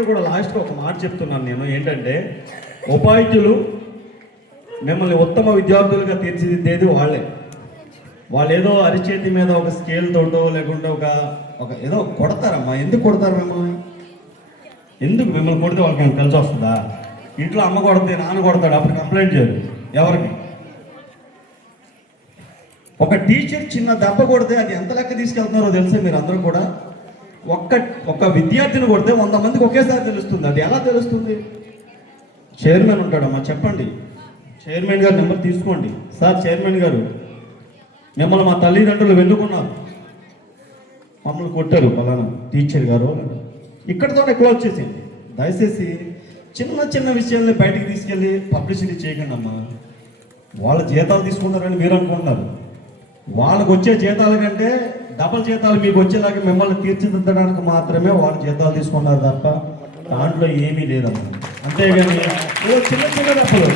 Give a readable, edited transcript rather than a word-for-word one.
కూడా లాస్ట్గా ఒక మాట చెప్తున్నాను నేను, ఏంటంటే ఉపాధ్యులు మిమ్మల్ని ఉత్తమ విద్యార్థులుగా తీర్చిదిద్దేది వాళ్ళే. వాళ్ళు ఏదో అరిచేతి మీద ఒక స్కేల్ తోటో లేకుంటే ఒక ఏదో కొడతారమ్మా. ఎందుకు కొడతారు మిమ్మల్ని? ఎందుకు మిమ్మల్ని కొడితే వాళ్ళకి కలిసి వస్తుందా? ఇంట్లో అమ్మ కొడితే నాన్న కొడతాడు, అప్పుడు కంప్లైంట్ చేయరు. ఎవరికి? ఒక టీచర్ చిన్న దెబ్బ కొడితే అది ఎంత లెక్క తీసుకెళ్తున్నారో తెలుసా మీరు అందరూ కూడా? ఒక్క విద్యార్థిని కొడితే 100 మందికి ఒకేసారి తెలుస్తుంది. అది ఎలా తెలుస్తుంది? చైర్మన్ ఉంటాడమ్మా, చెప్పండి, చైర్మన్ గారు నెంబర్ తీసుకోండి. సార్ చైర్మన్ గారు, మిమ్మల్ని మా తల్లిదండ్రులు వెన్నుకున్నారు, మమ్మల్ని కొట్టారు పలానా టీచర్ గారు, ఇక్కడితోనే క్లోజ్ చేసేయండి. దయచేసి చిన్న చిన్న విషయాల్ని బయటికి తీసుకెళ్ళి పబ్లిసిటీ చేయకండి అమ్మా. వాళ్ళ జీతాలు తీసుకుంటారని మీరు అనుకుంటున్నారు. వాళ్ళకు వచ్చే జీతాల కంటే డబల్ జీతాలు మీకు వచ్చేలాగా మిమ్మల్ని తీర్చిదిద్దడానికి మాత్రమే వాళ్ళు జీతాలు తీసుకున్నారు తప్ప దాంట్లో ఏమీ లేదమ్మా. అంతేగాని చిన్న చిన్న డబ్బులు